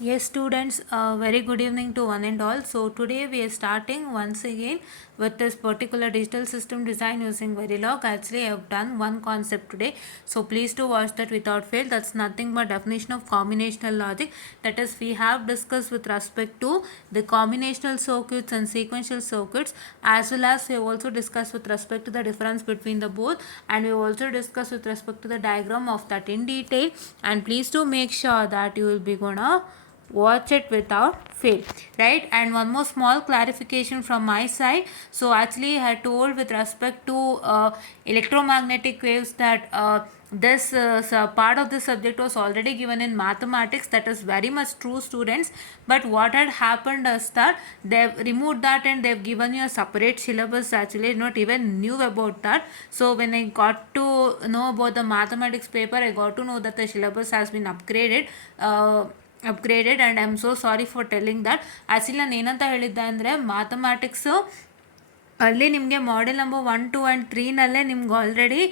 Yes, students, very good evening to one and all. So, today we are starting once again with this particular digital system design using Verilog. Actually, I have done one concept today. So, please do watch that without fail. That's nothing but definition of combinational logic. That is, we have discussed with respect to the combinational circuits and sequential circuits, as well as we have also discussed with respect to the difference between the both, and we have also discussed with respect to the diagram of that in detail. And please do make sure that you will be gonna watch it without fail, right? And one more small clarification from my side. So actually I had told with respect to electromagnetic waves that this part of the subject was already given in mathematics. That is very much true, students, but what had happened is that they've removed that and they've given you a separate syllabus. Actually not even knew about that. So when I got to know about the mathematics paper, I got to know that the syllabus has been upgraded, and I am so sorry for telling that. Actually ನಾನು ಏನಂತ ಹೇಳಿದ್ದೆ ಅಂದರೆ mathematics ಅಲ್ಲಿ ನಿಮಗೆ model number 1, 2 and 3ನಲ್ಲೇ ನಿಮ್ಗೆ already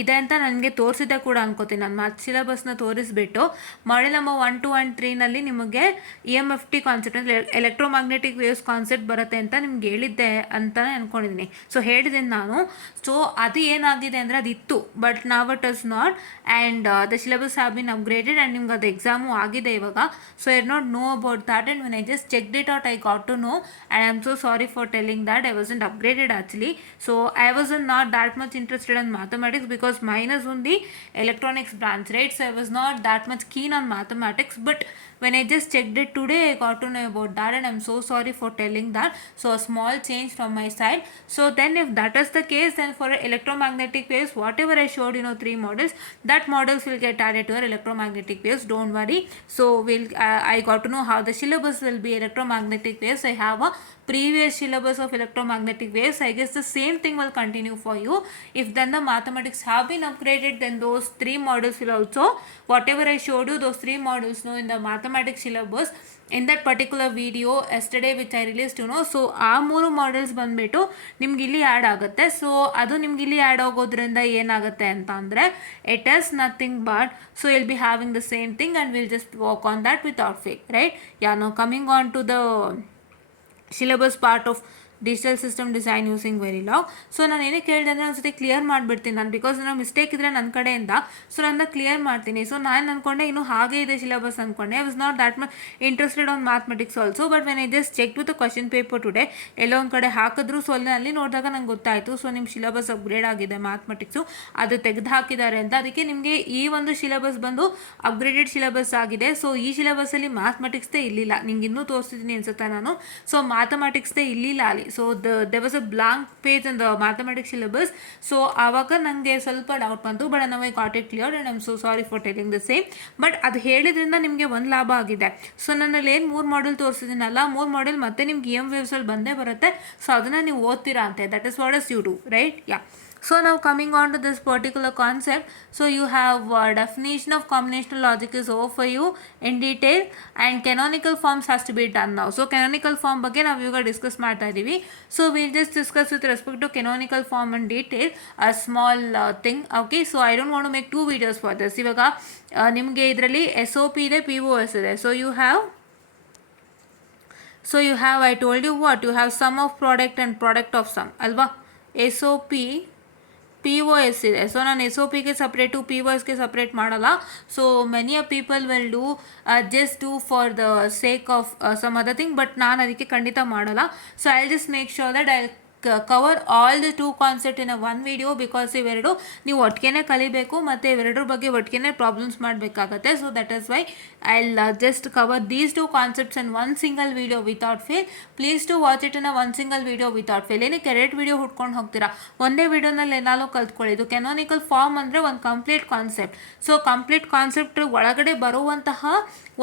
ಇದೆ ಅಂತ ನನಗೆ ತೋರಿಸಿದ್ದೆ ಕೂಡ ಅನ್ಕೋತೀನಿ. ನಾನು ಮ್ಯಾಥ್ ಸಿಲೆಬಸ್ನ ತೋರಿಸ್ಬಿಟ್ಟು ಮಾಡೆಲ್ ನಂಬರ್ 1, 2 ಆ್ಯಂಡ್ 3ನಲ್ಲಿ ನಿಮಗೆ EMFT ಕಾನ್ಸೆಪ್ಟ್ ಅಂದರೆ ಎಲೆಕ್ಟ್ರೋಮ್ಯಾಗ್ನೆಟಿಕ್ ವೇವ್ಸ್ ಕಾನ್ಸೆಪ್ಟ್ ಬರುತ್ತೆ ಅಂತ ನಿಮ್ಗೆ ಹೇಳಿದ್ದೆ ಅಂತಲೇ ಅಂದ್ಕೊಂಡಿದ್ದೀನಿ. ಸೊ ಹೇಳಿದ್ದೀನಿ ನಾನು. ಸೊ ಅದು ಏನಾಗಿದೆ ಅಂದರೆ ಅದಿತ್ತು, ಬಟ್ ನಾವ್ it is not, and the syllabus have been upgraded, and ನಿಮ್ಗೆ ಅದು ಎಕ್ಸಾಮು ಆಗಿದೆ ಇವಾಗ. So I not know about that, and when I just checked it out I got to know, and I am so sorry for telling that I wasn't upgraded actually. So I wasn't not that much interested in mathematics because mine is on the electronics branch, right? So I was not that much keen on mathematics, but when I just checked it today I got to know about that, and I'm so sorry for telling that. So a small change from my side. So then if that is the case, then for electromagnetic waves, whatever I showed, 3 models, that models will get added to your electromagnetic waves, don't worry. So I got to know how the syllabus will be electromagnetic waves. I have a previous syllabus of electromagnetic waves. I guess the same thing will continue for you. If then the mathematics have been upgraded, then those 3 models will also, whatever I showed you, those 3 models in the mathematics syllabus in that particular video yesterday which I released, so ಆ 3 models ಬಂದ್ಬಿಟ್ಟು ನಿಮ್ಗೆ ಇಲ್ಲಿ add ಆಗುತ್ತೆ. So ಅದು ನಿಮ್ಗೆ ಇಲ್ಲಿ add ಆಗೋದ್ರಿಂದ ಏನಾಗುತ್ತೆ ಅಂತ ಅಂದರೆ it is nothing but, so will be having the same thing and will just work on that without fail, right? Yeah, no coming on to the syllabus part of digital system design using Verilog. So ನಾನು ಏನಕ್ಕೆ ಹೇಳಿದೆ ಅಂದರೆ ಒಂದು ಸತಿ clear ಮಾಡಿಬಿಡ್ತೀನಿ ನಾನು, because ಏನೋ mistake ಇದ್ದರೆ ನನ್ನ ಕಡೆಯಿಂದ. ಸೊ ನನ್ನ ಕ್ಲಿಯರ್ ಮಾಡ್ತೀನಿ. ಸೊ ನಾನು ಅಂದ್ಕೊಂಡೆ ಇನ್ನೂ ಹಾಗೆ ಇದೆ ಸಿಲೆಬಸ್ ಅಂದ್ಕೊಂಡೆ. I was not that much interested on mathematics also, but when I just check with the question paper today, ಎಲ್ಲೋ ಒಂದು ಕಡೆ ಹಾಕಿದ್ರು. ಸೊ ಅಲ್ಲಿ ನೋಡಿದಾಗ ನಂಗೆ ಗೊತ್ತಾಯಿತು, ಸೊ ನಿಮ್ಮ ಸಿಲೆಬಸ್ ಅಪ್ಗ್ರೇಡ್ ಆಗಿದೆ ಮ್ಯಾಥಮೆಟಿಕ್ಸು, ಅದು ತೆಗೆದು ಹಾಕಿದ್ದಾರೆ ಅಂತ. ಅದಕ್ಕೆ ನಿಮಗೆ ಈ ಒಂದು ಸಿಲೆಬಸ್ ಬಂದು ಅಪ್ಗ್ರೇಡೆಡ್ ಸಿಲೆಬಸ್ ಆಗಿದೆ. ಸೊ ಈ ಸಿಲೆಬಸ್ಸಲ್ಲಿ ಮ್ಯಾಥಮೆಟಿಕ್ಸ್ದೇ ಇರಲಿಲ್ಲ, ನಿಂಗೆ ಇನ್ನೂ ತೋರಿಸ್ತಿದ್ದೀನಿ ಅನ್ಸುತ್ತೆ ನಾನು. ಸೊ ಮ್ಯಾಥಮೆಟಿಕ್ಸ್ದೇ ಇರಲಿಲ್ಲ ಅಲ್ಲಿ. So there was a blank page in the mathematics syllabus. So ಆವಾಗ ನನಗೆ ಸ್ವಲ್ಪ ಡೌಟ್ ಬಂತು, ಬಟ್ ನಾವು I got it clear, and I am so sorry for telling the same. But ಅದು ಹೇಳಿದ್ರಿಂದ ನಿಮಗೆ ಒಂದು ಲಾಭ ಆಗಿದೆ. ಸೊ ನನ್ನಲ್ಲಿ ಏನು 3 ಮಾಡೆಲ್ ತೋರಿಸಿದ್ದೀನಲ್ಲ, 3 ಮಾಡೆಲ್ ಮತ್ತೆ ನಿಮ್ಗೆ EM ವೇವ್ಸಲ್ಲಿ ಬಂದೇ ಬರುತ್ತೆ. ಸೊ ಅದನ್ನು ನೀವು ಓದ್ತೀರಾ ಅಂತೆ. That is what is you do, right? Yeah. So now coming on to this particular concept, so you have definition of combinational logic is over for you in detail, and canonical forms has to be done now. So canonical form ಬಗ್ಗೆ ನಾವು ಇವಾಗ discuss ಮಾಡ್ತಾ ಇದ್ದೀವಿ. So we'll just discuss with respect to canonical form in detail, a small thing, okay? So I don't want to make 2 videos for this. ಇವಾಗ ನಿಮಗೆ ಇದರಲ್ಲಿ SOP ಇದೆ, POS ಇದೆ. So you have I told you what you have sum of product and product of sum, ಅಲ್ವಾ? SOP POS ಇದೆ. So ನಾನು SOPಗೆ separate, POSಗೆ ಸಪ್ರೇಟ್ ಮಾಡಲ್ಲ. So many of people will do just do for the sake of some other thing, but ನಾನು ಅದಕ್ಕೆ ಖಂಡಿತ ಮಾಡಲ್ಲ. So I just make sure that I cover all the 2 concept in one video, because ಇವೆರಡು ನೀವು ಒಟ್ಟಿಗೆ ಕಲಿಬೇಕು ಮತ್ತು ಇವೆರಡರ ಬಗ್ಗೆ ಒಟ್ಟಿಗೆ ಪ್ರಾಬ್ಲಮ್ಸ್ ಮಾಡಬೇಕಾಗತ್ತೆ. So that is why I just cover these 2 concepts in one single video without fail. Please to watch it in one single video without fail. ಏನಕ್ಕೆ 2 ವಿಡಿಯೋ ಹುಡ್ಕೊಂಡು ಹೋಗ್ತೀರಾ? ಒಂದೇ ವಿಡಿಯೋನಲ್ಲಿ ಏನಾದರೂ ಕಲ್ತ್ಕೊಳ್ಳಿ. ಇದು ಕೆನಾನಿಕಲ್ ಫಾರ್ಮ್ ಅಂದರೆ ಒಂದು complete concept. So complete concept ಒಳಗಡೆ ಬರುವಂತಹ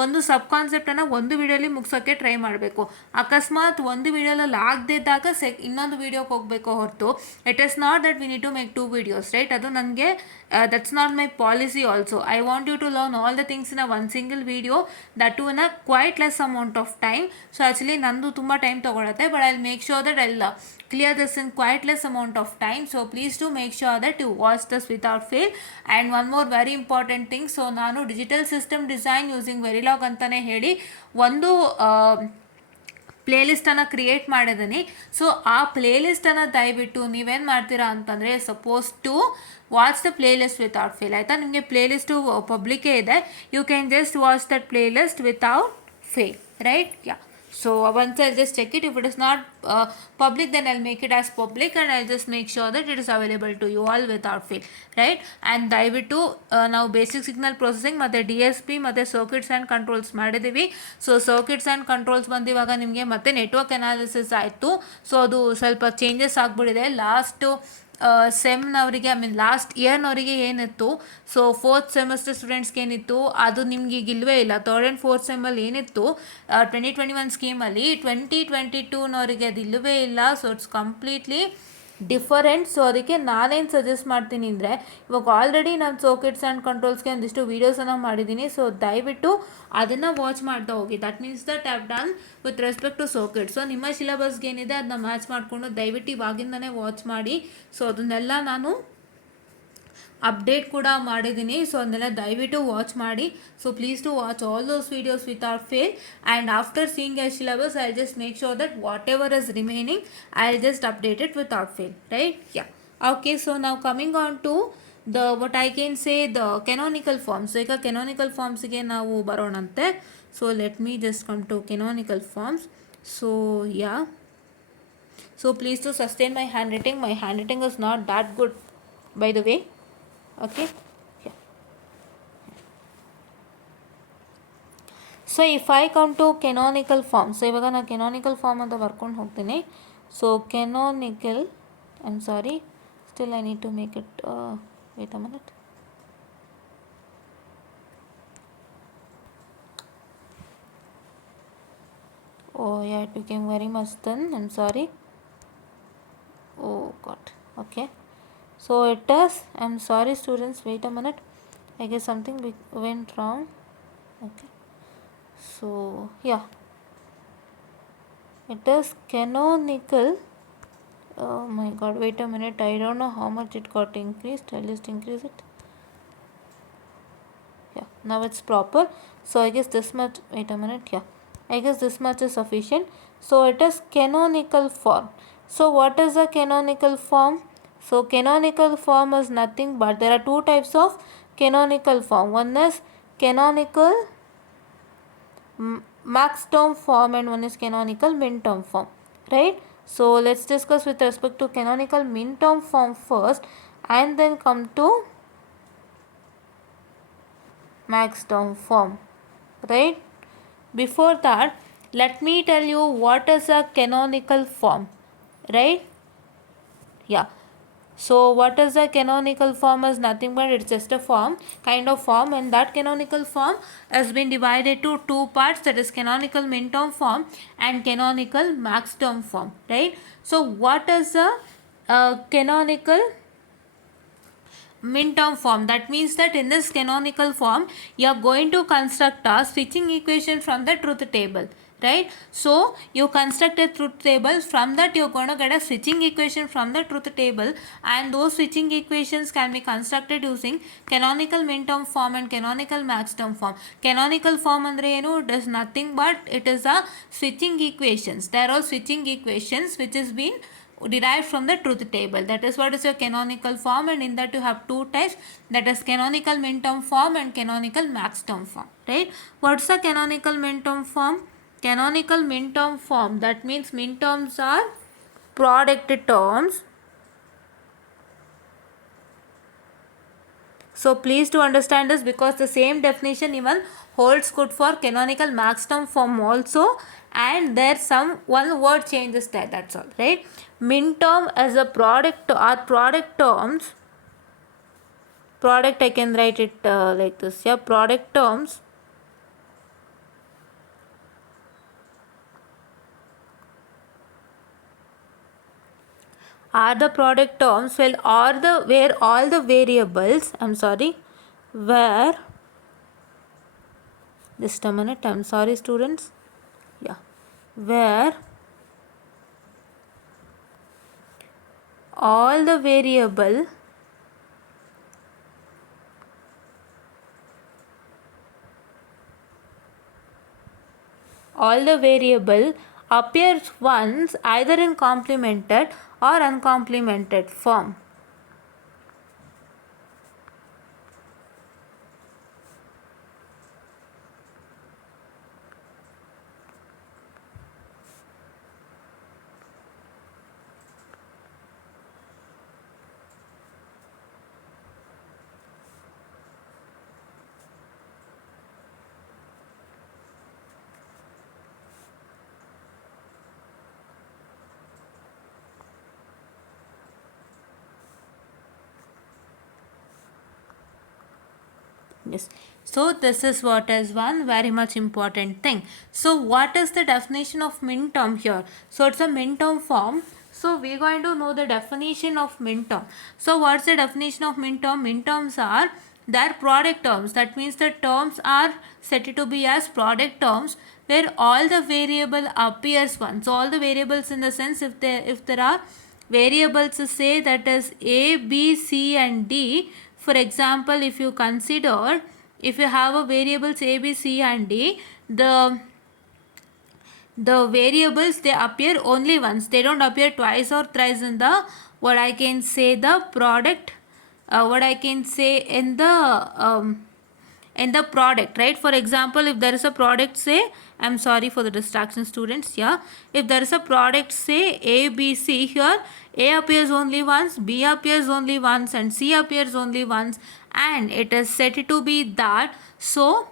ಒಂದು ಸಬ್ ಕಾನ್ಸೆಪ್ಟನ್ನು ಒಂದು ವಿಡಿಯೋಲಿ ಮುಗಿಸೋಕ್ಕೆ ಟ್ರೈ ಮಾಡಬೇಕು. ಅಕಸ್ಮಾತ್ ಒಂದು ವಿಡಿಯೋದಲ್ಲಿ ಆಗದೇ ಇದ್ದಾಗ ಇನ್ನೊಂದು ವಿಡಿಯೋಗೆ ಹೋಗಬೇಕು ಹೊರತು, it is not that we need to make 2 videos, right? ಅದು ನನಗೆ that's not my policy also. I want you to learn all the things in one single video, that too in a quite less amount of time. So actually ನಂದು ತುಂಬ time ತೊಗೊಳತ್ತೆ, but I make sure that I clear this in quite less amount of time. So please do make sure that you watch this without fail. And one more very important thing, so ನಾನು digital system design using Verilog ಅಂತಲೇ ಹೇಳಿ ಒಂದು ಪ್ಲೇಲಿಸ್ಟನ್ನು create ಮಾಡಿದ್ದೀನಿ. So ಆ ಪ್ಲೇಲಿಸ್ಟನ್ನು ದಯವಿಟ್ಟು ನೀವೇನು ಮಾಡ್ತೀರಾ ಅಂತಂದರೆ, suppose to watch the playlist without fail, ಆಯಿತಾ. ನಿಮಗೆ ಪ್ಲೇಲಿಸ್ಟು ಪಬ್ಲಿಕೇ ಇದೆ, you can just watch that playlist without fail, right? Yeah, so once I'll just check it. If it is not public, then I'll make it as public, and I'll just make sure that it is available to you all without fail, right? And ದಯವಿಟ್ಟು ನಾವು basic signal processing ಮತ್ತು DSP ಮತ್ತು circuits and controls ಮಾಡಿದ್ದೀವಿ. So circuits and controls ಬಂದಿವಾಗ ನಿಮಗೆ ಮತ್ತೆ network analysis ಆಯಿತು. So ಅದು ಸ್ವಲ್ಪ ಚೇಂಜಸ್ ಆಗಿಬಿಟ್ಟಿದೆ. ಲಾಸ್ಟು ಸೆಮ್ನವರಿಗೆ, ಲಾಸ್ಟ್ ಇಯರ್ನವರಿಗೆ ಏನಿತ್ತು, ಸೊ ಫೋರ್ತ್ ಸೆಮಿಸ್ಟರ್ ಸ್ಟೂಡೆಂಟ್ಸ್ಗೆ ಏನಿತ್ತು ಅದು ನಿಮ್ಗೆ ಈಗ ಇಲ್ಲವೇ ಇಲ್ಲ. ಥರ್ಡ್ ಆ್ಯಂಡ್ ಫೋರ್ತ್ ಸೆಮ್ಮಲ್ಲಿ ಏನಿತ್ತು 2021 ಸ್ಕೀಮಲ್ಲಿ 2022ನವರಿಗೆ ಅದು ಇಲ್ಲವೇ ಇಲ್ಲ. So it's completely different. So ಅದಕ್ಕೆ ನಾನೇನು ಸಜೆಸ್ಟ್ ಮಾಡ್ತೀನಿ ಅಂದರೆ, ಇವಾಗ ಆಲ್ರೆಡಿ ನಾನು ಸರ್ಕ್ಯೂಟ್ಸ್ ಆ್ಯಂಡ್ ಕಂಟ್ರೋಲ್ಸ್ಗೆ ಒಂದಿಷ್ಟು ವೀಡಿಯೋಸನ್ನು ಮಾಡಿದ್ದೀನಿ. ಸೊ ದಯವಿಟ್ಟು ಅದನ್ನು ವಾಚ್ ಮಾಡ್ತಾ ಹೋಗಿ. That means that I have done with respect to circuit. So ನಿಮ್ಮ ಸಿಲೆಬಸ್ಗೆ ಏನಿದೆ ಅದನ್ನ ಮ್ಯಾಚ್ ಮಾಡಿಕೊಂಡು ದಯವಿಟ್ಟು ಇವಾಗಿಂದನೇ ವಾಚ್ ಮಾಡಿ. ಸೊ ಅದನ್ನೆಲ್ಲ ನಾನು ಅಪ್ಡೇಟ್ ಕೂಡ ಮಾಡಿದ್ದೀನಿ. ಸೊ ಅದನ್ನೆಲ್ಲ ದಯವಿಟ್ಟು ವಾಚ್ ಮಾಡಿ. So please to watch all those videos without fail. And after seeing a syllabus, I just make sure that whatever is remaining, I just update it without fail, right? Yeah, okay. So ನಾವು coming on to the what I can say the canonical forms. So ಈಗ canonical formsಗೆ ನಾವು ಬರೋಣಂತೆ. So let me just come to canonical forms. So yeah, so please to sustain my handwriting. My handwriting is not that good, by the way. Okay, yeah. So if I come to canonical form, so ಇವಾಗ ನಾನು canonical form ಅಂತ ಬರ್ಕೊಂಡು ಹೋಗ್ತೀನಿ. So canonical, I'm sorry, still I need to make it, wait a minute. Oh yeah, it became very much thin, I'm sorry. Oh god, okay. So it is, I'm sorry students, wait a minute, I guess something went wrong. Okay, so yeah, it is canonical. Oh my god, wait a minute, I don't know how much it got increased. I'll just increase it. Yeah, now it's proper. So I guess this much, wait a minute, yeah, I guess this much is sufficient. So it is canonical form. So what is a canonical form? So canonical form is nothing but, there are two types of canonical form. One is canonical maxterm form and one is canonical minterm form, right? So let's discuss with respect to canonical minterm form first and then come to maxterm form, right? Before that, let me tell you what is a canonical form, right? Yeah, so what is a canonical form is nothing but it's just a form, kind of form, and that canonical form has been divided to two parts, that is canonical minterm form and canonical maxterm form, right? So what is a canonical minterm form? That means that in this canonical form you are going to construct a switching equation from the truth table, right? So you construct a truth table, from that you're going to get a switching equation from the truth table, and those switching equations can be constructed using canonical minterm form and canonical maxterm form. Canonical form andre enu, it is nothing but it is a switching equations. There are switching equations which is been derived from the truth table. That is what is your canonical form, and in that you have two types, that is canonical minterm form and canonical maxterm form, right? What's the canonical minterm form? Canonical minterm form, that means minterms are product terms. So please to understand this, because the same definition even holds good for canonical maxterm form also, and there's some one word changes there, that's all, right? Minterm as a product or product terms, product I can write it like this, yeah, product terms are the product terms where all the variables, I'm sorry, where, just a minute, I'm sorry students, yeah, where all the variable appears once either in complemented or uncomplemented form. Yes. So this is what is one very much important thing. So what is the definition of minterm here? So it's a minterm form. So we're going to know the definition of minterm. So what's the definition of minterm? Minterms are their product terms. That means the terms are set to be as product terms where all the variable appears once. So all the variables in the sense if there are variables say that is A, B, C and D. For example, if you consider, if you have a variables A, B, C and D, the variables they appear only once. They don't appear twice or thrice in the what I can say the product. What I can say in the product, right? For example, if there is a product say, I'm sorry for the distraction students, yeah, if there is a product say A, B, C, here A appears only once, B appears only once and C appears only once, and it is set to be that, so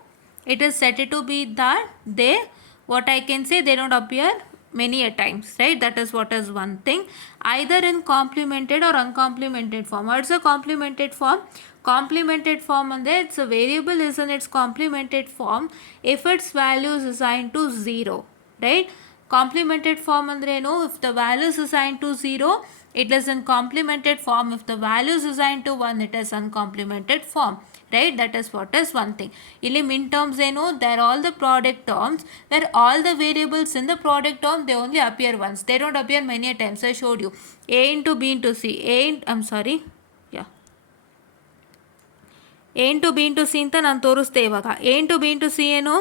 it is set to be that they, what I can say, they don't appear many a times, right? That is what is one thing, either in complemented or uncomplemented form. What's a complemented form? Complemented form and it's a variable is in its complemented form if its value is assigned to 0, right? Complemented form andre ಏನು, if the value is assigned to 0 it is in complemented form, if the value is assigned to 1 it is uncomplemented form, right? That is what is one thing. ಇಲ್ಲಿ min terms ಏನು, they are all the product terms where all the variables in the product term they only appear once, they don't appear many times. I showed you A into B into C, A into B into C ಅಂತ ನಾನು ತೋರಿಸ್ದೆ ಇವಾಗ. A into B into C ಏನು,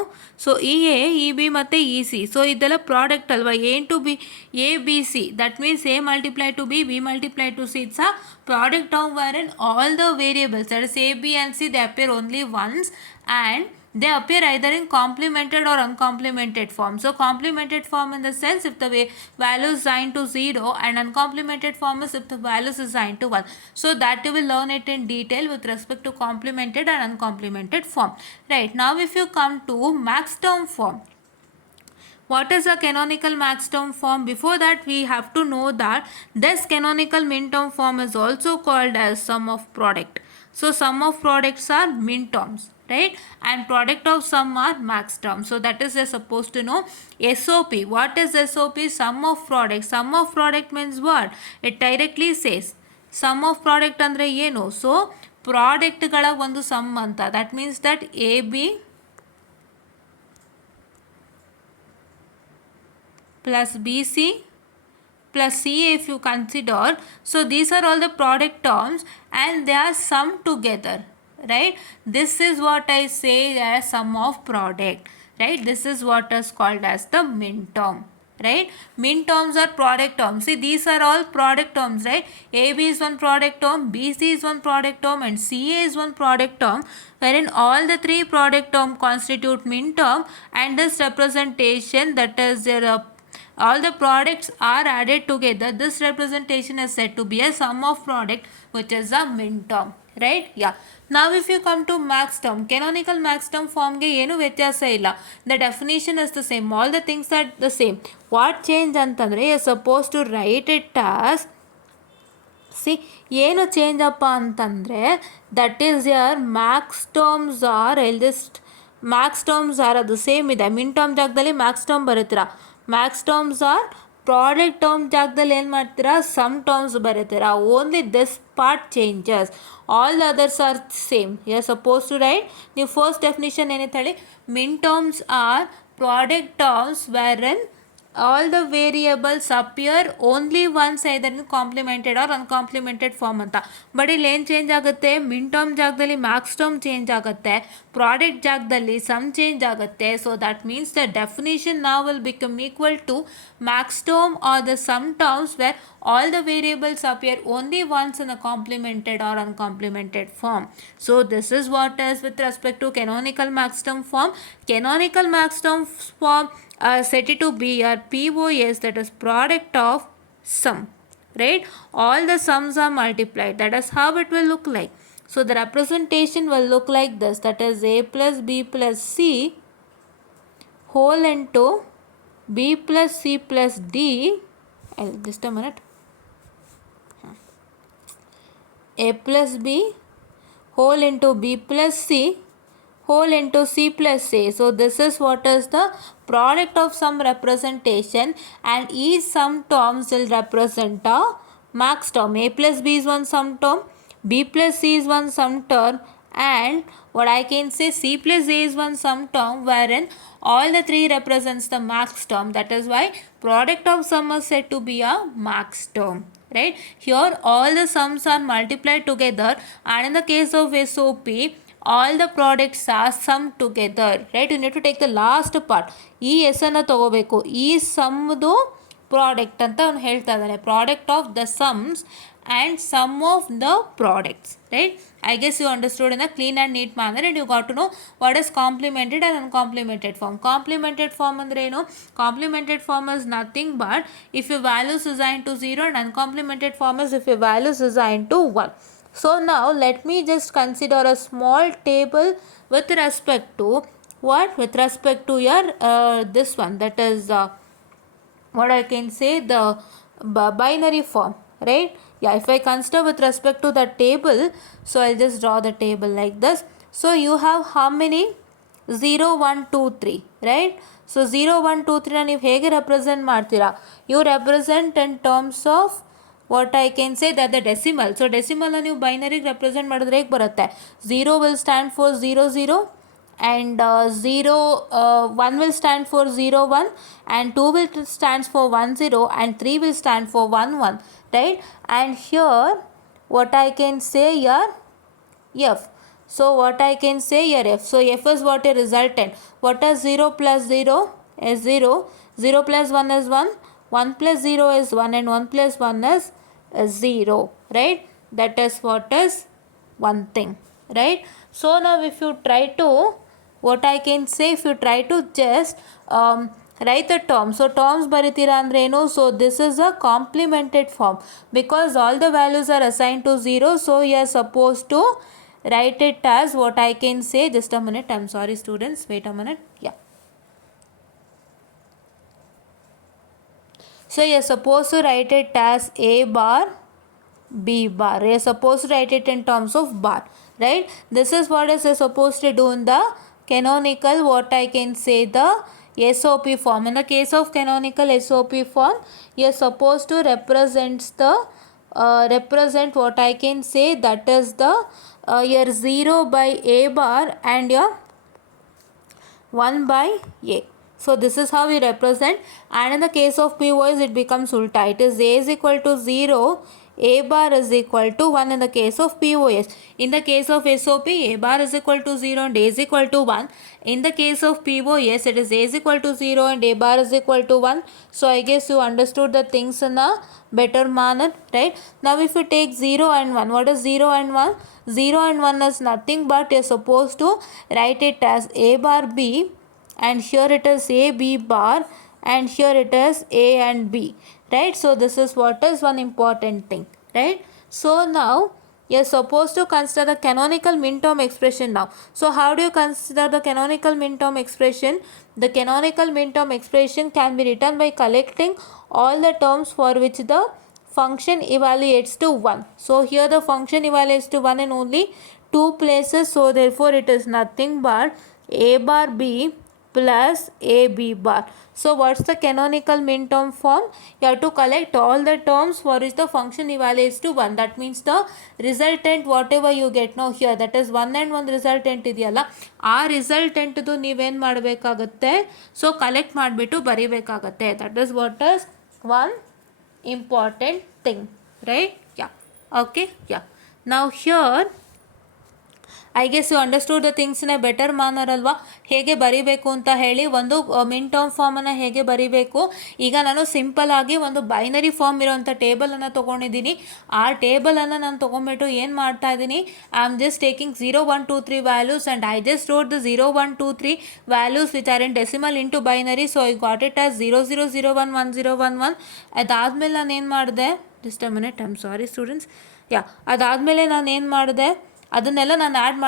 so ಇ A, ಇ B ಮತ್ತು ಇ C, so ಇದೆಲ್ಲ ಪ್ರಾಡಕ್ಟ್ ಅಲ್ವಾ. A into B, A B C, that means A multiply to B, B multiply to C, it's a product term wherein all the variables, that is A, B and C, they appear only once and they appear either in complemented or uncomplemented form. So complemented form in the sense if the value is assigned to 0 and uncomplemented form is if the value is assigned to 1. So that you will learn it in detail with respect to complemented and uncomplemented form. Right, now if you come to max term form, what is a canonical max term form? Before that we have to know that this canonical min term form is also called as sum of product. So sum of products are min terms, right? And product of sum are max terms. So that is you're supposed to know. SOP, what is SOP? Sum of product. Sum of product means what? It directly says sum of product andre ಏನು, so product ಗಳ ಒಂದು sum ಅಂತ, that means that AB plus BC plus CA if you consider. So these are all the product terms and they are summed together, right? This is what I say as sum of product, right? This is what is called as the min term, right? Min terms are product terms. See, these are all product terms, right? AB is one product term, BC is one product term and CA is one product term, wherein all the three product term constitute min term, and this representation, that is their all the products are added together, this representation is said to be a sum of product, which is a min term, right? Yeah. Now if you come to max term, canonical max term form ge ಏನು ವ್ಯತ್ಯಾಸ ಇಲ್ಲ, the definition is the same, all the things are the same. What change ಅಂತಂದರೆ you are supposed to write it as, see ಏನು change ಅಪ್ಪ ಅಂತಂದರೆ, that is your max terms are, max terms are ಅದು same ಇದೆ, min term ಜಾಗದಲ್ಲಿ max term ಬರುತ್ತೀರಾ, max terms are product term ಜಾಗದಲ್ಲಿ ಏನು ಮಾಡ್ತೀರಾ, ಸಮ್ ಟರ್ಮ್ಸ್ ಬರೀತೀರಾ, only this part changes, all the others are same. You are suppose to write, ನೀವು first definition ಏನಂತ ಹೇಳಿ, min terms are product terms wherein all the variables appear only once either in complemented or uncomplemented form ಅಂತ. But ಇಲ್ಲಿ ಏನು change ಆಗುತ್ತೆ, ಮಿನ್ term ಜಾಗದಲ್ಲಿ Max term change ಆಗುತ್ತೆ, product ಜಾಗದಲ್ಲಿ ಸಮ್ ಚೇಂಜ್ ಆಗುತ್ತೆ. So that means the definition now will become equal to max term or the sum terms where all the variables appear only once in a complemented or uncomplemented form. So this is what is with respect to canonical max term form. Canonical max term form set it to be your POS, that is product of sum, right? All the sums are multiplied. That is how it will look like. So the representation will look like this, that is a plus b plus c whole into b plus c plus d. Just a minute. A plus b whole into b plus c whole into c plus a. So this is what is the product of some representation, and each sum terms will represent a max term. A plus b is one sum term, b plus c is one sum term, and what I can say c plus a is one sum term wherein all the three represents the max term. That is why product of sum is said to be a max term, right? Here all the sums are multiplied together, and in the case of SOP all the products are summed together, right? You need to take the last part. ಈ S ಅನ್ನು ತಗೋಬೇಕು, ಈ ಸಮ್ದು product ಅಂತ ಅವ್ನು ಹೇಳ್ತಾ ಇದ್ದಾನೆ, product of the sums and sum of the products, right? I guess you understood in a clean and neat manner, and you got to know what is complemented and uncomplimented form. Complemented form andre ಏನು? Complemented form is nothing but if your value is assigned to 0, and uncomplimented form is if your value is assigned to 1. So now let me just consider a small table with respect to what? With respect to your this one, that is what I can say, the binary form, right? Yeah, if I consider with respect to the table, so I'll just draw the table like this. So you have how many? 0 1 2 3, right? So 0 1 2 3 ನೀವು ಹೇಗೆ represent ಮಾಡ್ತೀರಾ? You represent in terms of what I can say that the decimal. So decimal ನೀವು ಬೈನರಿಗೆ represent ಮಾಡಿದ್ರೆ ಹೇಗೆ ಬರುತ್ತೆ? 0 will stand for 0 0, and 1 will stand for 0 1, and 2 will stands for 1 0, and 3 will stand for 1 1, right? And here what I can say here f. So what I can say here f. So f is what a resultant. What is 0 plus 0 is 0, 0 plus 1 is 1, 1 plus 0 is 1, and 1 plus 1 is 0, right? That is what is one thing, right? So now if you try to, what I can say, if you try to just write the terms, so terms ಬರಿತೀರಾ ಅಂದರೆ ಏನು? So this is a complemented form because all the values are assigned to 0, so you are supposed to write it as what I can say, just a minute, I'm sorry students, wait a minute, yeah. So you are supposed to write it as a bar b bar. You are supposed to write it in terms of bar, right? This is what is supposed to do in the canonical, what I can say, the SOP form. In the case of canonical SOP form, you are supposed to represent what I can say, that is the your 0 by a bar and your 1 by a. So this is how we represent, and in the case of POS it becomes ulta. It is a is equal to 0, a bar is equal to 1 in the case of POS. In the case of SOP, a bar is equal to 0 and a is equal to 1. In the case of POS, it is a is equal to 0 and a bar is equal to 1. So I guess you understood the things in a better manner, right? Now if you take 0 and 1, what is 0 and 1? 0 and 1 is nothing but you are supposed to write it as a bar b, and here it is a b bar, and here it is a and b, right? So this is what is one important thing, right? So now you are supposed to consider the canonical minterm expression now. So how do you consider the canonical minterm expression? The canonical minterm expression can be written by collecting all the terms for which the function evaluates to 1. So here the function evaluates to 1 in only 2 places, so therefore it is nothing but a bar b plus AB bar. So what's the canonical minterm form? You have to collect all the terms for which the function evaluates to 1. That means the resultant whatever you get now here, that is 1 and 1 resultant ಇದೆಯಲ್ಲ, ಆ ರಿಸಲ್ಟೆಂಟ್ದು ನೀವೇನು ಮಾಡಬೇಕಾಗತ್ತೆ, so collect ಮಾಡಿಬಿಟ್ಟು ಬರೀಬೇಕಾಗತ್ತೆ. That is what is one important thing, right? Yeah. Okay. Yeah. Now here I guess you understood the things in a better manner ಅಲ್ವಾ, ಹೇಗೆ ಬರೀಬೇಕು ಅಂತ ಹೇಳಿ. ಒಂದು ಮಿನ್ ಟರ್ಮ್ ಫಾರ್ಮನ್ನು ಹೇಗೆ ಬರೀಬೇಕು, ಈಗ ನಾನು ಸಿಂಪಲ್ ಆಗಿ ಒಂದು ಬೈನರಿ ಫಾರ್ಮ್ ಇರೋಂಥ ಟೇಬಲನ್ನು ತೊಗೊಂಡಿದ್ದೀನಿ. ಆ ಟೇಬಲನ್ನು ನಾನು ತೊಗೊಂಡ್ಬಿಟ್ಟು ಏನು ಮಾಡ್ತಾ ಇದ್ದೀನಿ, I am just taking 0 1 2 3 values and I just wrote the 0 1 2 3 values which are in decimal into binary. So I got it as 0 0 0 1 1 0 1 1. ಅದಾದಮೇಲೆ ನಾನು ಏನು ಮಾಡಿದೆ, just a minute, I am sorry students. ಅದಾದಮೇಲೆ ನಾನು ಏನು ಮಾಡಿದೆ, ಅದನ್ನೆಲ್ಲ ನಾನು ಆ್ಯಡ್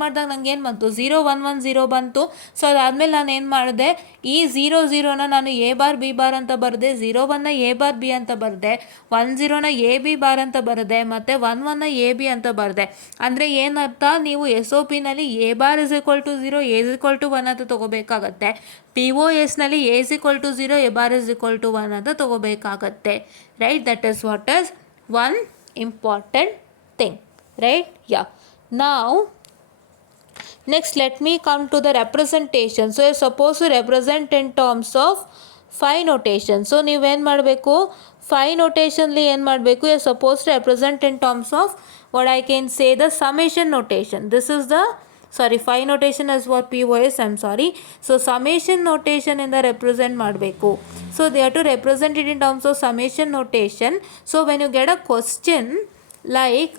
ಮಾಡಿದಾಗ ನಂಗೆ ಏನು ಬಂತು, 0 1 1 0 ಬಂತು. ಸೊ ಅದಾದಮೇಲೆ ನಾನು ಏನು ಮಾಡಿದೆ, ಈ 0 0ನ ನಾನು ಎ ಬಾರ್ ಬಿ ಬಾರ್ ಅಂತ ಬರೆದೆ, 0 1ನ ಎ ಬಾರ್ ಬಿ ಅಂತ ಬರೆದೆ, 1 0ನ ಎ ಬಿ ಬಾರ್ ಅಂತ ಬರೆದೆ, ಮತ್ತು 1 1ನ ಎ ಬಿ ಅಂತ ಬರೆದೆ. ಅಂದರೆ ಏನರ್ಥ, ನೀವು ಎಸ್ ಒ ಪಿನಲ್ಲಿ A bar is equal to 0 A is equal to 1 ಅಂತ ತೊಗೋಬೇಕಾಗತ್ತೆ. ಪಿ ಒ ಎಸ್ನಲ್ಲಿ A is equal to 0 A bar is equal to 1 ಅಂತ ತೊಗೋಬೇಕಾಗತ್ತೆ. Right, that is what is one important thing. Right? Yeah. Now next let me come to the representation. So you're supposed to represent in terms of phi notation. So ನೀವೇನು ಮಾಡಬೇಕು, phi notationಲಿ ಏನು ಮಾಡಬೇಕು, you're supposed to represent in terms of what I can say the summation notation. This is the phi notation is what POS, I'm sorry. So summation notation ಇಂದ represent ಮಾಡಬೇಕು. So they have to represent it in terms of summation notation. So when you get a question like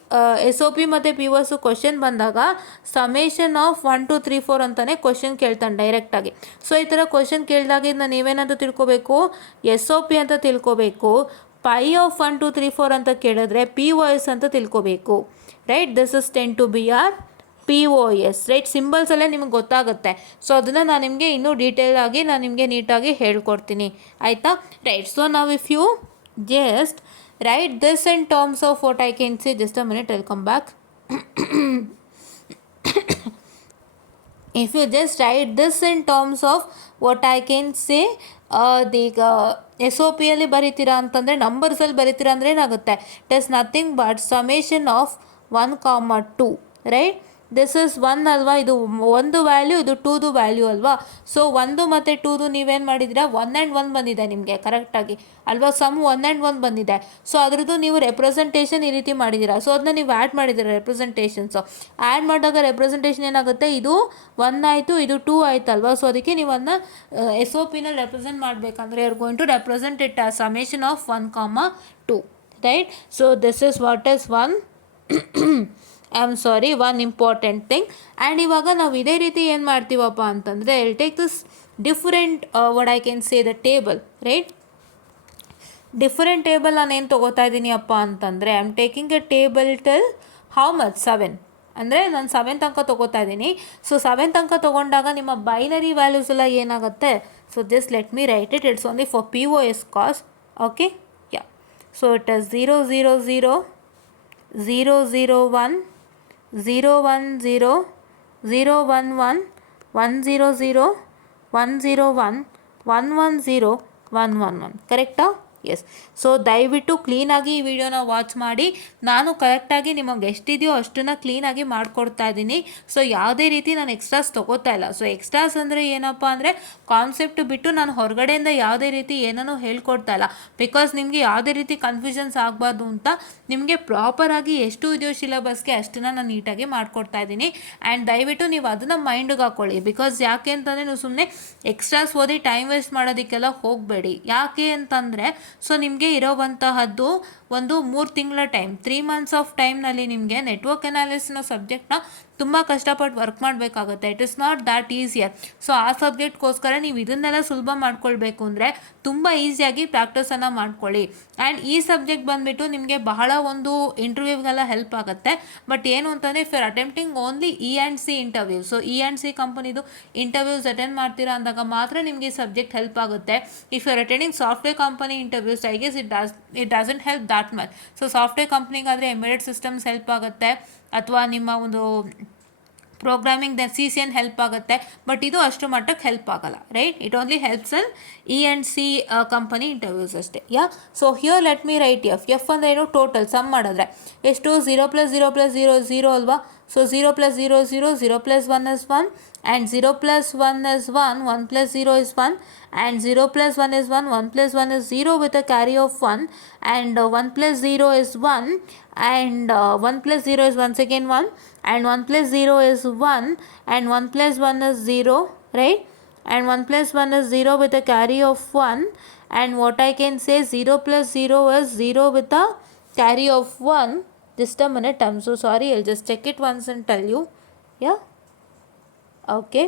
S O P ಮತ್ತು P O S question ಬಂದಾಗ summation of 1 2 3 4 ಅಂತಲೇ question ಕೇಳ್ತಾನೆ ಡೈರೆಕ್ಟಾಗಿ. So ಈ ಥರ question ಕೇಳಿದಾಗಿಂದ ನೀವೇನಂತ ತಿಳ್ಕೊಬೇಕು, S O P ಅಂತ ತಿಳ್ಕೊಬೇಕು. ಪೈ ಆಫ್ 1 2 3 4 ಅಂತ ಕೇಳಿದ್ರೆ ಪಿ ಒ ಎಸ್ ಅಂತ ತಿಳ್ಕೊಬೇಕು. Right, this is tend to be are P O S. Right, ಸಿಂಬಲ್ಸಲ್ಲೇ ನಿಮ್ಗೆ ಗೊತ್ತಾಗುತ್ತೆ. ಸೊ ಅದನ್ನು ನಾನು ನಿಮಗೆ ಇನ್ನೂ ಡೀಟೇಲ್ ಆಗಿ ನಾನು ನಿಮಗೆ ನೀಟಾಗಿ ಹೇಳ್ಕೊಡ್ತೀನಿ, ಆಯಿತಾ. ರೈಟ್, ಸೊ ನಾವು if you just write this in terms of what I can say, just a minute, I'll come back. If you just write this in terms of what I can say, S O ಪಿಯಲ್ಲಿ ಬರೀತೀರಾ ಅಂತಂದರೆ, ನಂಬರ್ಸಲ್ಲಿ ಬರೀತೀರಾ ಅಂದರೆ ಏನಾಗುತ್ತೆ, it is nothing but summation of 1 2. Right, this is 1 ಅಲ್ವಾ, ಇದು ಒಂದು ವ್ಯಾಲ್ಯೂ, ಇದು 2ದು ವ್ಯಾಲ್ಯೂ ಅಲ್ವಾ. ಸೊ 1 ಮತ್ತು 2ದು ನೀವೇನು ಮಾಡಿದ್ದೀರಾ, 1 ಆ್ಯಂಡ್ 1 ಬಂದಿದೆ ನಿಮಗೆ ಕರೆಕ್ಟಾಗಿ ಅಲ್ವಾ, ಸಮ್ 1 ಆ್ಯಂಡ್ 1 ಬಂದಿದೆ. ಸೊ ಅದ್ರದ್ದು ನೀವು ರೆಪ್ರೆಸೆಂಟೇಷನ್ ಈ ರೀತಿ ಮಾಡಿದ್ದೀರಾ. ಸೊ ಅದನ್ನ ನೀವು ಆ್ಯಡ್ ಮಾಡಿದ್ದೀರಾ ರೆಪ್ರೆಸೆಂಟೇಷನ್ಸು. ಆ್ಯಡ್ ಮಾಡಿದಾಗ ರೆಪ್ರೆಸೆಂಟೇಷನ್ ಏನಾಗುತ್ತೆ, ಇದು 1 ಆಯಿತು, ಇದು 2 ಆಯ್ತಲ್ವಾ. ಸೊ ಅದಕ್ಕೆ ನೀವು ಅದನ್ನ ಎಸ್ ಒ ಪಿನಲ್ಲಿ ರೆಪ್ರೆಸೆಂಟ್ ಮಾಡಬೇಕಂದ್ರೆ you are going to represent it as summation of 1 2. Right, so this is what is one important thing. And ಇವಾಗ ನಾವು ಇದೇ ರೀತಿ ಏನು ಮಾಡ್ತೀವಪ್ಪ ಅಂತಂದರೆ, I will take this different what I can say the table. Right, different table ನಾನು ಏನು ತೊಗೋತಾ ಇದ್ದೀನಿ ಅಪ್ಪ ಅಂತಂದರೆ, I am taking a table till how much 7, ಅಂದರೆ ನಾನು 7 ತನಕ ತೊಗೋತಾ ಇದ್ದೀನಿ. ಸೊ 7 ತನಕ ತೊಗೊಂಡಾಗ ನಿಮ್ಮ ಬೈನರಿ ವ್ಯಾಲ್ಯೂಸ್ ಎಲ್ಲ ಏನಾಗುತ್ತೆ, so just let me write it, it's only for P O S cause. Okay, yeah. So it is 0 0 0 0 0 1 0 1 0 0 1 1 1 0 0 1 0 1 1 1 0 1 1 1. ಕರೆಕ್ಟಾ? ಎಸ್. ಸೊ ದಯವಿಟ್ಟು ಕ್ಲೀನಾಗಿ ಈ ವಿಡಿಯೋನ ವಾಚ್ ಮಾಡಿ. ನಾನು ಕರೆಕ್ಟಾಗಿ ನಿಮಗೆ ಎಷ್ಟಿದೆಯೋ ಅಷ್ಟನ್ನು ಕ್ಲೀನಾಗಿ ಮಾಡಿಕೊಡ್ತಾ ಇದ್ದೀನಿ. ಸೊ ಯಾವುದೇ ರೀತಿ ನಾನು ಎಕ್ಸ್ಟ್ರಾಸ್ ತೊಗೋತಾ ಇಲ್ಲ. ಸೊ ಎಕ್ಸ್ಟ್ರಾಸ್ ಅಂದರೆ ಏನಪ್ಪ ಅಂದರೆ, ಕಾನ್ಸೆಪ್ಟ್ ಬಿಟ್ಟು ನಾನು ಹೊರಗಡೆಯಿಂದ ಯಾವುದೇ ರೀತಿ ಏನೂ ಹೇಳ್ಕೊಡ್ತಾ ಇಲ್ಲ. ಬಿಕಾಸ್ ನಿಮಗೆ ಯಾವುದೇ ರೀತಿ ಕನ್ಫ್ಯೂಷನ್ಸ್ ಆಗಬಾರ್ದು ಅಂತ ನಿಮಗೆ ಪ್ರಾಪರಾಗಿ ಎಷ್ಟು ಇದೆಯೋ ಸಿಲೆಬಸ್ಗೆ ಅಷ್ಟನ್ನು ನಾನು ನೀಟಾಗಿ ಮಾಡಿಕೊಡ್ತಾ ಇದ್ದೀನಿ. ಆ್ಯಂಡ್ ದಯವಿಟ್ಟು ನೀವು ಅದನ್ನು ಮೈಂಡಿಗೆ ಹಾಕ್ಕೊಳ್ಳಿ. ಬಿಕಾಸ್ ಯಾಕೆ ಅಂತಂದರೆ, ನೀವು ಸುಮ್ಮನೆ ಎಕ್ಸ್ಟ್ರಾಸ್ ಓದಿ ಟೈಮ್ ವೇಸ್ಟ್ ಮಾಡೋದಕ್ಕೆಲ್ಲ ಹೋಗಬೇಡಿ. ಯಾಕೆ ಅಂತಂದರೆ, ಸೊ ನಿಮಗೆ ಇರೋವಂತಹದ್ದು ಒಂದು 3 ತಿಂಗಳ ಟೈಮ್, 3 ಮಂತ್ಸ್ ಆಫ್ ಟೈಮ್ನಲ್ಲಿ ನಿಮಗೆ ನೆಟ್ವರ್ಕ್ ಅನಾಲಿಸಿಸ್ನ ಸಬ್ಜೆಕ್ಟ್ನ ತುಂಬ ಕಷ್ಟಪಟ್ಟು ವರ್ಕ್ ಮಾಡಬೇಕಾಗುತ್ತೆ. It is not that easier. So ಆ ಸಬ್ಜೆಕ್ಟ್ಗೋಸ್ಕರ ನೀವು ಇದನ್ನೆಲ್ಲ ಸುಲಭ ಮಾಡ್ಕೊಳ್ಬೇಕು ಅಂದರೆ ತುಂಬ ಈಸಿಯಾಗಿ ಪ್ರಾಕ್ಟೀಸನ್ನು ಮಾಡ್ಕೊಳ್ಳಿ. ಆ್ಯಂಡ್ ಈ ಸಬ್ಜೆಕ್ಟ್ ಬಂದುಬಿಟ್ಟು ನಿಮಗೆ ಬಹಳ ಒಂದು ಇಂಟರ್ವ್ಯೂಗೆಲ್ಲ ಹೆಲ್ಪ್ ಆಗುತ್ತೆ. ಬಟ್ ಏನು ಅಂತಂದರೆ, if you are attempting only E&C interview, so E&C ಕಂಪನಿದು ಇಂಟರ್ವ್ಯೂಸ್ ಅಟೆಂಡ್ ಮಾಡ್ತೀರಾ ಅಂದಾಗ ಮಾತ್ರ ನಿಮಗೆ ಈ ಸಬ್ಜೆಕ್ಟ್ ಹೆಲ್ಪ್ ಆಗುತ್ತೆ. If you are attending software company interviews, I guess it doesn't help that much. So software ಕಂಪ್ನಿಗಾದರೆ ಎಂಬೆಡೆಡ್ ಸಿಸ್ಟಮ್ಸ್ ಹೆಲ್ಪ್ ಆಗುತ್ತೆ, ಅಥವಾ ನಿಮ್ಮ ಒಂದು ಪ್ರೋಗ್ರಾಮಿಂಗ್ ದ ಸಿ ಸಿ ಏನು ಹೆಲ್ಪ್ ಆಗುತ್ತೆ, ಬಟ್ ಇದು ಅಷ್ಟು ಮಟ್ಟಕ್ಕೆ ಹೆಲ್ಪ್ ಆಗಲ್ಲ, right. It only helps in E and C company interviews ಅಷ್ಟೇ. Yeah, so here let me write F ಅಂದರೆ ಏನು, ಟೋಟಲ್ ಸಮ್ ಮಾಡಿದ್ರೆ ಎಷ್ಟು, 0 + 0 + 0 0 ಅಲ್ವಾ. So 0 + 0 0, 0 + 1 is 1, and 0 + 1 is 1, 1 + 0 is 1, and 0 + 1 is 1, 1 + 1 is 0 with a carry of 1, and 1 + 0 is 1, and 1 + 0 is once again 1, and 1 + 0 is 1, and 1 + 1 is 0, right, and 1 + 1 is 0 with a carry of 1, and what I can say, 0 + 0 is 0 with a carry of 1. Just a minute, I'm so sorry, I'll just check it once and tell you. Yeah, okay,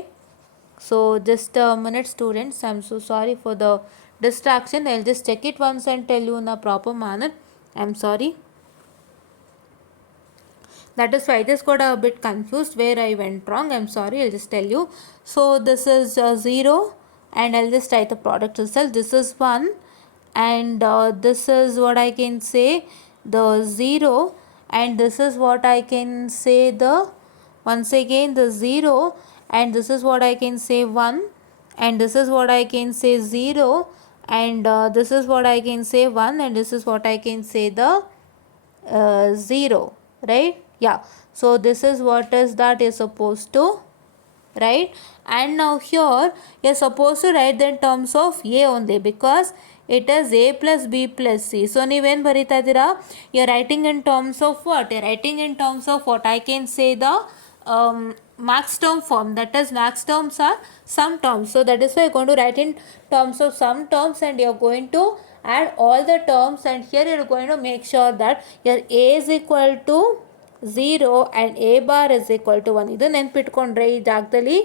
so just a minute students, I'm so sorry for the distraction. I'll just check it once and tell you in a proper manner. I'm sorry, that is why I just got a bit confused where I went wrong. I'm sorry, I'll just tell you. So this is 0, and I'll just write the product result. This is 1, and this is what I can say, the 0, and this is what I can say, the once again the 0, and this is what I can say 1, and this is what I can say 0, and this is what I can say 1, and this is what I can say the 0, right. Yeah, so this is what is that you're supposed to write. And now here you're supposed to write the in terms of a only, because it is a plus b plus c. So ನೀವೇನು ಬರೀತಾ ಇದ್ದೀರಾ, you're writing in terms of what, you're writing in terms of what I can say the max term form, that is max terms are some terms. So that is why you're going to write in terms of some terms, and you're going to add all the terms, and here you're going to make sure that your a is equal to 0 and a bar is equal to 1. ಇದು ನೆನ್ಪಿಟ್ಕೊಂಡ್ರೆ ಈ ಜಾಗದಲ್ಲಿ,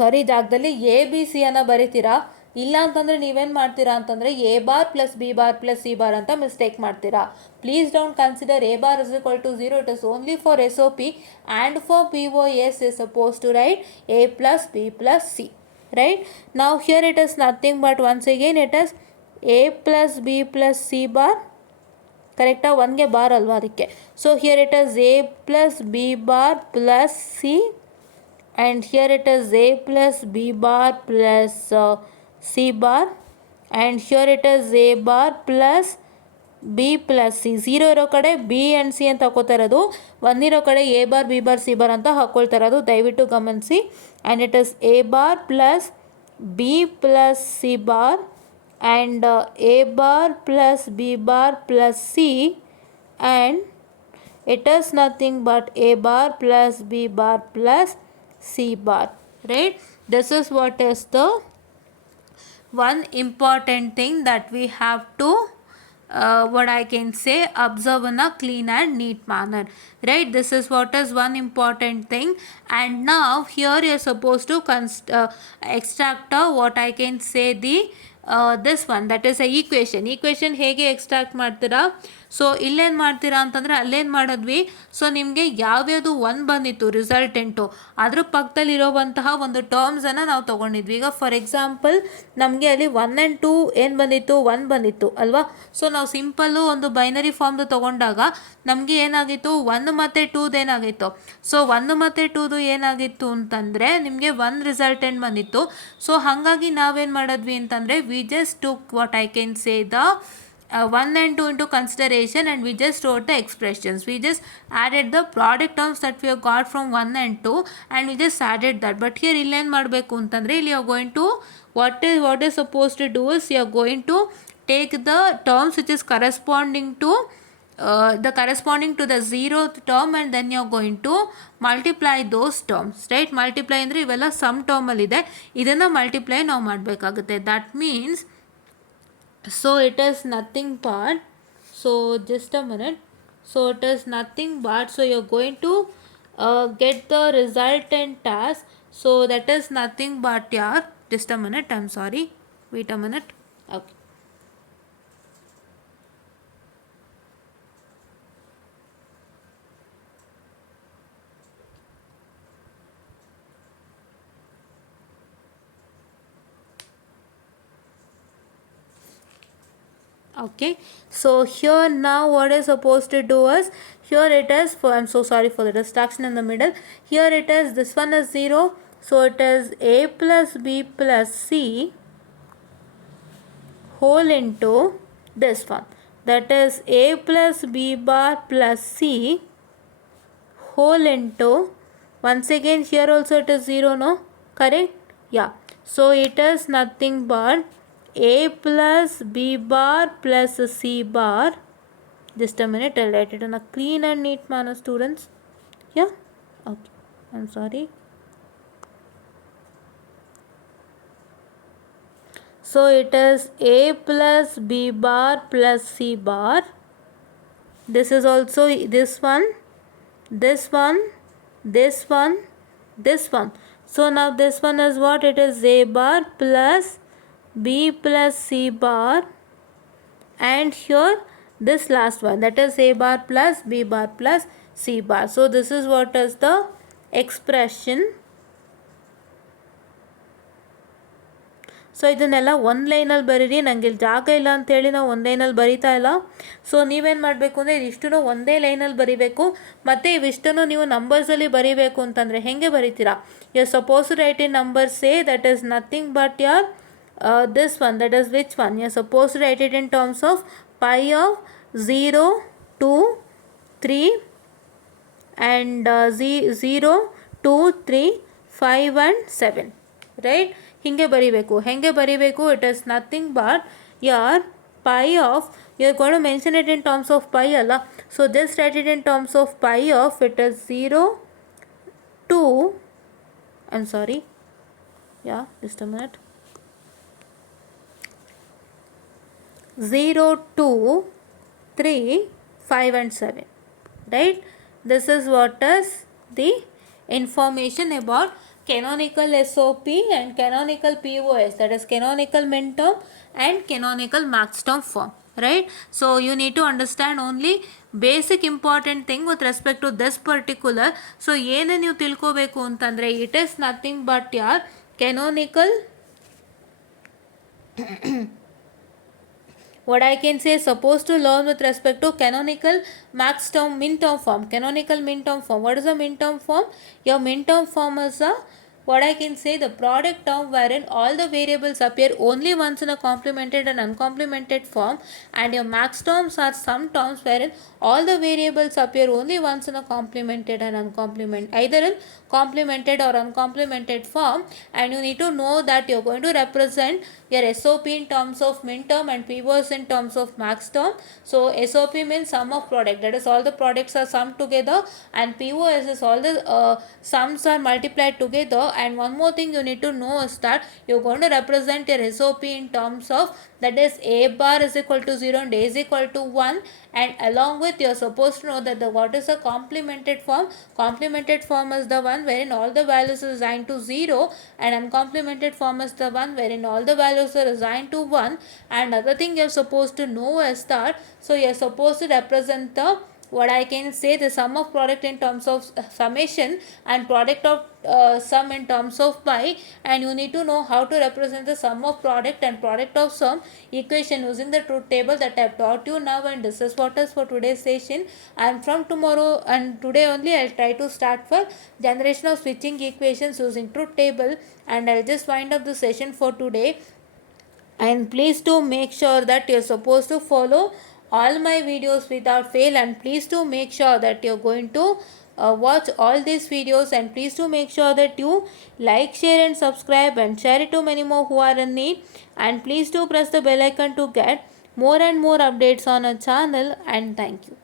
ಸಾರಿ, ಜಾಗದಲ್ಲಿ A B C ಅನ್ನು ಬರೀತೀರಾ. ಇಲ್ಲ ಅಂತಂದರೆ ನೀವೇನು ಮಾಡ್ತೀರಾ ಅಂತಂದರೆ A bar plus B bar plus C bar ಅಂತ ಮಿಸ್ಟೇಕ್ ಮಾಡ್ತೀರಾ. Please don't consider A bar is equal to 0. It is only for S O P, and for P O S is suppose to write A plus B plus C, right. ನಾವು here it is nothing but once again it is A plus B plus C bar, ಕರೆಕ್ಟಾ, ಒನ್ಗೆ bar ಅಲ್ವಾ ಅದಕ್ಕೆ. So here it is A plus B bar plus C, and here it is a plus b bar plus c bar, and here it is a bar plus b plus c. 0 ಇರೋ ಕಡೆ b and c ಅಂತ ಹಾಕೋತಾ ಇರೋದು, 1 ಇರೋ ಕಡೆ a bar b bar c bar ಅಂತ ಹಾಕ್ಕೊಳ್ತಾ ಇರೋದು, ದಯವಿಟ್ಟು ಗಮನಿಸಿ. and it is a bar plus b plus c bar, and a bar plus b bar plus c, and it is nothing but a bar plus b bar plus c bar, right. This is what is the one important thing that we have to what I can say, observe in a clean and neat manner, right. This is what is one important thing. And now here you are supposed to extract what I can say the this one, that is a equation ಹೇಗೆ extract ಮಾಡ್ತೀರಾ. So ಇಲ್ಲೇನು ಮಾಡ್ತೀರಾ ಅಂತಂದರೆ ಅಲ್ಲೇನು ಮಾಡಿದ್ವಿ, so ನಿಮಗೆ ಯಾವ್ಯಾವುದು 1 ಬಂದಿತ್ತು ರಿಸಲ್ಟೆಂಟು, ಅದ್ರ ಪಕ್ಕದಲ್ಲಿರೋವಂತಹ ಒಂದು ಟರ್ಮ್ಸನ್ನು ನಾವು ತೊಗೊಂಡಿದ್ವಿ. ಈಗ ಫಾರ್ ಎಕ್ಸಾಂಪಲ್ ನಮಗೆ ಅಲ್ಲಿ 1 and 2 ಏನು ಬಂದಿತ್ತು, 1 ಬಂದಿತ್ತು ಅಲ್ವಾ. ಸೊ ನಾವು ಸಿಂಪಲ್ಲು ಒಂದು ಬೈನರಿ ಫಾರ್ಮ್ದು ತೊಗೊಂಡಾಗ ನಮಗೆ ಏನಾಗಿತ್ತು, 1 ಮತ್ತು 2 ಏನಾಗಿತ್ತು. ಸೊ 1 ಮತ್ತು 2 ಏನಾಗಿತ್ತು ಅಂತಂದರೆ ನಿಮಗೆ 1 ರಿಸಲ್ಟೆಂಟ್ ಬಂದಿತ್ತು. ಸೊ ಹಾಗಾಗಿ ನಾವೇನು ಮಾಡಿದ್ವಿ ಅಂತಂದರೆ we just took what I can say the 1 and 2 into consideration, and we just wrote the expressions. We just added the product terms that we have got from 1 and 2, and we just added that. But here illen ಮಾಡಬೇಕು ಅಂತಂದರೆ ಇಲ್ಲಿ you are going to what is supposed to do is you are going to take the terms which is corresponding to the 0th term, and then you are going to multiply those terms, right. multiply ಅಂದರೆ ಇವೆಲ್ಲ some ಟರ್ಮಲ್ಲಿದೆ, ಇದನ್ನು multiply ನಾವು ಮಾಡಬೇಕಾಗುತ್ತೆ. That means, so it is nothing but, so just a minute, so it is nothing but, so you're going to get the resultant as, so that is nothing but your, just a minute, I'm sorry, wait a minute, okay. Okay, so here now what is supposed to do is, here it is for, I'm so sorry for the distraction in the middle, here it is, this one is 0, so it is a plus b plus c whole into this one, that is a plus b bar plus c whole into, once again here also it is 0, no, correct? Yeah, so it is nothing but a plus b bar plus c bar. Just a minute, I'll write it in a clean and neat manner, students. Yeah, okay, I'm sorry. So it is a plus b bar plus c bar. This is also this one, this one, this one, this one. So now this one is what? It is a bar plus b plus c bar, and here this last one, that is a bar plus b bar plus c bar. So this is what is the expression. So ಇದನ್ನೆಲ್ಲ ಒಂದು ಲೈನಲ್ಲಿ ಬರೀರಿ, ನನಗೆ ಇಲ್ಲಿ ಜಾಗ ಇಲ್ಲ ಅಂತೇಳಿ ನಾವು ಒಂದು ಲೈನಲ್ಲಿ ಬರೀತಾ ಇಲ್ಲ. ಸೊ ನೀವೇನು ಮಾಡಬೇಕು ಅಂದರೆ ಇದಿಷ್ಟು ಒಂದೇ ಲೈನಲ್ಲಿ ಬರೀಬೇಕು, ಮತ್ತು ಇವಿಷ್ಟನ್ನು ನೀವು ನಂಬರ್ಸಲ್ಲಿ ಬರೀಬೇಕು ಅಂತಂದರೆ ಹೇಗೆ ಬರೀತೀರಾ? You are suppose to write in number say that is nothing but your this one, that is which one? You are supposed to write it in terms of pi of 0, 2, 3 and 0, 2, 3, 5 and 7, right? ಹಿಂಗೆ ಬರೀಬೇಕು. ಹೆಂಗೆ ಬರೀಬೇಕು? It is nothing but your pi of, you are going to mention it in terms of pi ಅಲ್ಲ, so just write it in terms of pi of, it is 0, 2, I'm sorry, yeah, just a minute, 0, 2, 3, 5 and 7, right? This is what is the information about canonical SOP and canonical POS, that is canonical minterm and canonical maxterm form, right? So you need to understand only basic important thing with respect to this particular. So ಏನು ನೀವು ತಿಳ್ಕೋಬೇಕು ಅಂತಂದರೆ, it is nothing but your canonical what I can say, supposed to learn with respect to canonical maxterm minterm form. Canonical minterm form, what is a minterm form? Your minterm form is a, what I can say, the product term wherein all the variables appear only once in a complemented and uncomplemented form, and your max terms are some terms wherein all the variables appear only once in a complemented and uncomplemented, either in complemented or uncomplemented form, and you need to know that you're going to represent your SOP in terms of minterm and POS in terms of max term. So SOP means sum of product, that is all the products are summed together, and POS is all the sums are multiplied together. And one more thing you need to know is that you're going to represent your SOP in terms of, that is a bar is equal to 0 and a is equal to 1, and along with you're supposed to know that the what is a complemented form. Complemented form is the one wherein all the values are assigned to 0, and uncomplemented form is the one wherein all the values are assigned to 1. And other thing you're supposed to know is that, so you're supposed to represent the, what I can say, the sum of product in terms of summation, and product of sum in terms of pi, and you need to know how to represent the sum of product and product of sum equation using the truth table that I have taught you now. And this is what is for today's session, and from tomorrow and today only I'll try to start for generation of switching equations using truth table, and I'll just wind up the session for today. And please do make sure that you're supposed to follow all my videos without fail, and please do make sure that you're going to watch all these videos, and please do make sure that you like, share and subscribe, and share it to many more who are in need, and please do press the bell icon to get more and more updates on our channel. And thank you.